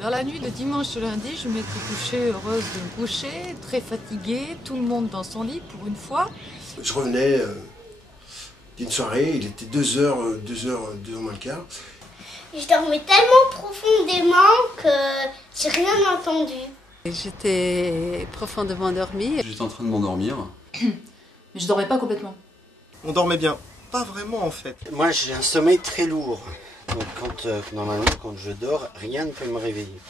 Dans la nuit de dimanche au lundi, je m'étais couchée heureuse de me coucher, très fatiguée, tout le monde dans son lit pour une fois. Je revenais d'une soirée, il était 2h moins le quart. Je dormais tellement profondément que j'ai rien entendu. J'étais profondément endormie. J'étais en train de m'endormir. Mais je dormais pas complètement. On dormait bien. Pas vraiment en fait. Moi j'ai un sommeil très lourd. Donc normalement quand je dors, rien ne peut me réveiller.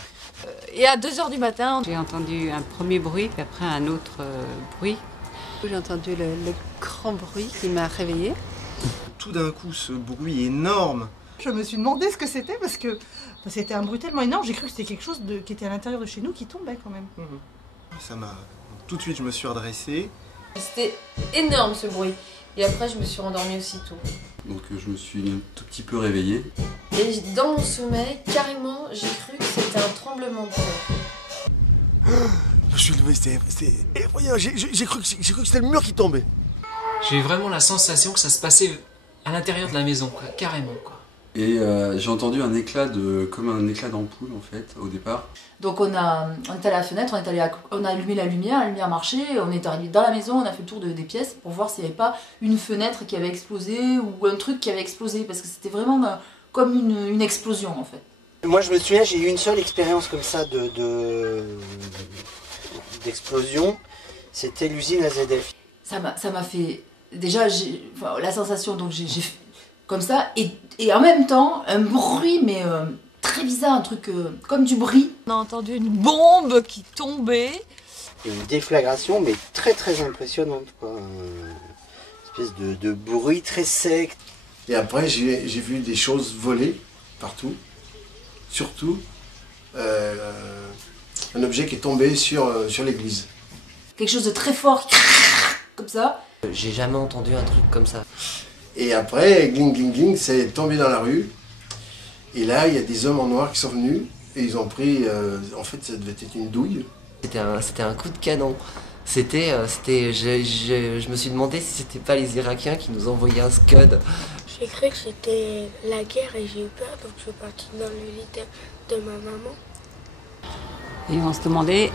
Et à 2h du matin, J'ai entendu un premier bruit, puis après un autre bruit. J'ai entendu le grand bruit qui m'a réveillée. Tout d'un coup, ce bruit énorme. Je me suis demandé ce que c'était parce que c'était un bruit tellement énorme, j'ai cru que c'était quelque chose qui était à l'intérieur de chez nous qui tombait quand même. Ça m'a... Tout de suite, je me suis redressé. C'était énorme ce bruit. Et après, je me suis rendormie aussitôt. Donc je me suis un tout petit peu réveillé. Et dans mon sommeil, carrément, j'ai cru que c'était un tremblement de terre. Je me suis levé, c'était effrayant. J'ai cru que c'était le mur qui tombait. J'ai eu vraiment la sensation que ça se passait à l'intérieur de la maison, quoi, carrément, quoi. Et j'ai entendu un éclat comme un éclat d'ampoule en fait au départ. Donc on est allé à la fenêtre, on a allumé la lumière marchait, on est arrivé dans la maison, on a fait le tour des pièces pour voir s'il n'y avait pas une fenêtre qui avait explosé ou un truc qui avait explosé, parce que c'était vraiment comme une explosion en fait. Moi je me souviens, j'ai eu une seule expérience comme ça d'explosion, c'était l'usine AZF. Ça m'a fait, déjà la sensation, donc j'ai comme ça, et en même temps un bruit mais très bizarre, un truc comme du bruit. on a entendu une bombe qui tombait. Et une déflagration mais très très impressionnante, quoi. Une espèce de bruit très sec. Et après, j'ai vu des choses voler partout. Surtout, un objet qui est tombé sur l'église. Quelque chose de très fort, comme ça. J'ai jamais entendu un truc comme ça. Et après, gling gling gling, c'est tombé dans la rue. Et là, il y a des hommes en noir qui sont venus et ils ont pris, en fait, ça devait être une douille. C'était un coup de canon. Je me suis demandé si c'était pas les Irakiens qui nous envoyaient un Scud. J'ai cru que c'était la guerre et j'ai eu peur, donc je suis partie dans le lit de ma maman. Et on se demandait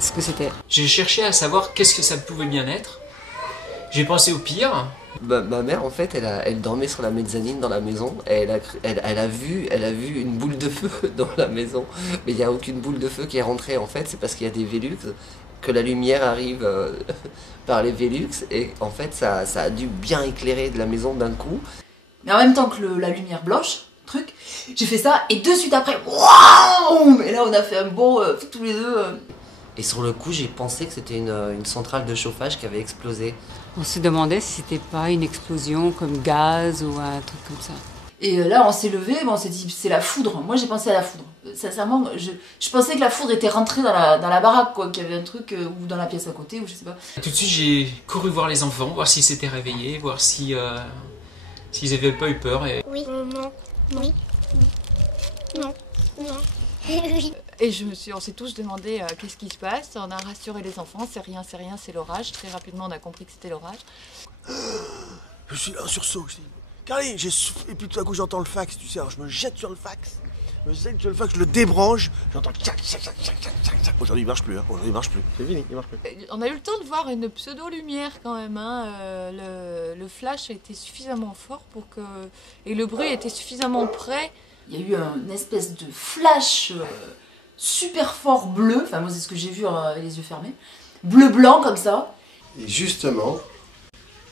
ce que c'était. J'ai cherché à savoir qu'est-ce que ça pouvait bien être. J'ai pensé au pire. Ma mère, en fait, elle dormait sur la mezzanine dans la maison. Et elle a vu une boule de feu dans la maison. Mais il n'y a aucune boule de feu qui est rentrée. En fait, c'est parce qu'il y a des Velux, que la lumière arrive par les Velux. Et en fait, ça a dû bien éclairer de la maison d'un coup. Mais en même temps que la lumière blanche, truc, j'ai fait ça et de suite après, waouh! Et là on a fait un bond tous les deux. Et sur le coup, j'ai pensé que c'était une centrale de chauffage qui avait explosé. On se demandait si c'était pas une explosion comme gaz ou un truc comme ça. Et là on s'est levé, on s'est dit c'est la foudre. Moi j'ai pensé à la foudre. Sincèrement, je pensais que la foudre était rentrée dans la baraque, quoi, qu'il y avait un truc, ou dans la pièce à côté, ou je sais pas. Tout de suite j'ai couru voir les enfants, voir s'ils s'étaient réveillés, voir si s'ils avaient pas eu peur. Et... Oui. Non. Oui. Non. Non. Oui. Et on s'est tous demandé qu'est-ce qui se passe. On a rassuré les enfants, c'est rien, c'est l'orage. Très rapidement, on a compris que c'était l'orage. Je suis là en sursaut. Je dis, Caroline, et puis tout à coup j'entends le fax, tu sais, alors je me jette sur le fax. Je le débranche, j'entends tchac, tchac, tchac, tchac, tchac, tchac. Aujourd'hui il marche plus, aujourd'hui il marche plus. C'est fini, il marche plus. On a eu le temps de voir une pseudo-lumière quand même. Le flash a été suffisamment fort et le bruit était suffisamment près. Il y a eu une espèce de flash super fort bleu, enfin moi c'est ce que j'ai vu avec les yeux fermés, bleu-blanc comme ça. Et justement,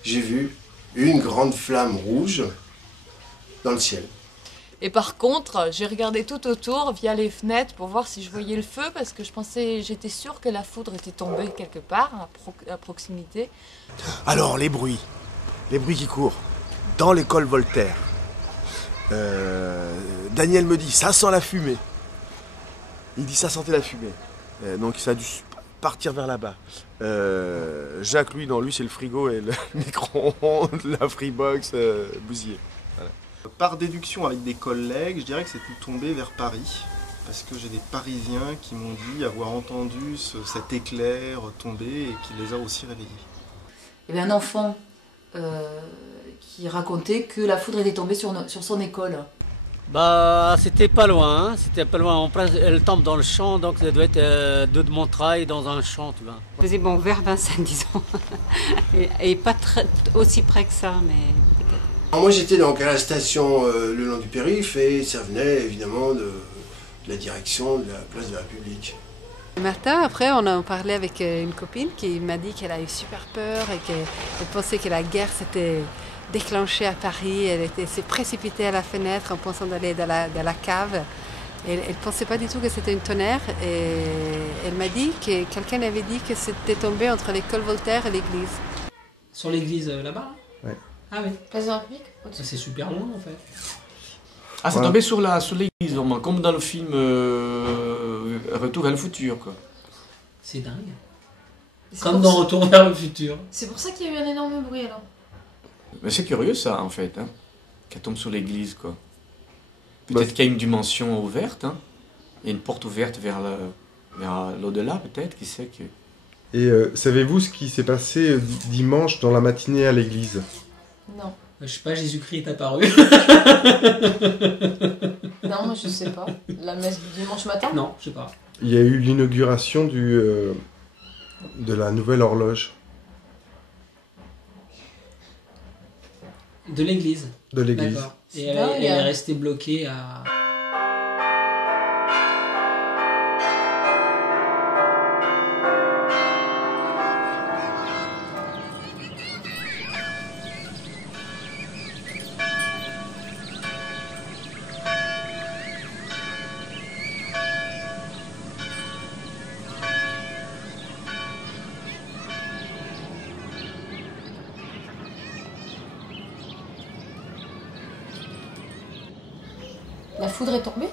j'ai vu une grande flamme rouge dans le ciel. Et par contre, j'ai regardé tout autour via les fenêtres pour voir si je voyais le feu parce que j'étais sûre que la foudre était tombée quelque part à proximité. Alors les bruits qui courent dans l'école Voltaire. Daniel me dit ça sent la fumée. Il dit ça sentait la fumée. Donc ça a dû partir vers là-bas. Jacques, lui, non, lui c'est le frigo et le micro-ondes, la Freebox bousillée. Voilà. Par déduction avec des collègues, je dirais que c'est tout tombé vers Paris. Parce que j'ai des Parisiens qui m'ont dit avoir entendu cet éclair tomber et qui les a aussi réveillés. Il y avait un enfant qui racontait que la foudre était tombée sur son école. Bah, c'était pas loin, hein. C'était pas loin. Elle tombe dans le champ, donc ça doit être 2 de Montreuil dans un champ, tu vois. On faisait bon vers Vincennes, disons. et pas aussi près que ça, mais peut-être. Alors moi j'étais donc à la station le long du périph' et ça venait évidemment de la direction de la place de la République. Le matin, après, on a parlé avec une copine qui m'a dit qu'elle a eu super peur et qu'elle pensait que la guerre s'était déclenchée à Paris. Elle s'est précipitée à la fenêtre en pensant d'aller dans la cave. Elle ne pensait pas du tout que c'était une tonnerre. Et elle m'a dit que quelqu'un avait dit que c'était tombé entre l'école Voltaire et l'église. Sur l'église là-bas? Ouais. Ah oui. Place de la République? C'est super loin en fait. Ah, c'est tombé sur l'église, vraiment, comme dans le film Retour vers le futur, quoi. C'est dingue. Comme dans Retour vers le futur. C'est pour ça qu'il y a eu un énorme bruit alors. Mais c'est curieux ça, en fait, hein, qu'elle tombe sur l'église, quoi. Peut-être qu'il y a une dimension ouverte, hein. Il y a une porte ouverte vers l'au-delà, peut-être, qui sait que... Et savez-vous ce qui s'est passé dimanche dans la matinée à l'église? Non. Je sais pas, Jésus-Christ est apparu. Non, moi je sais pas. La messe du dimanche matin? Non, je sais pas. Il y a eu l'inauguration de la nouvelle horloge. De l'église. De l'église. D'accord. Et elle est restée bloquée à... La foudre est tombée?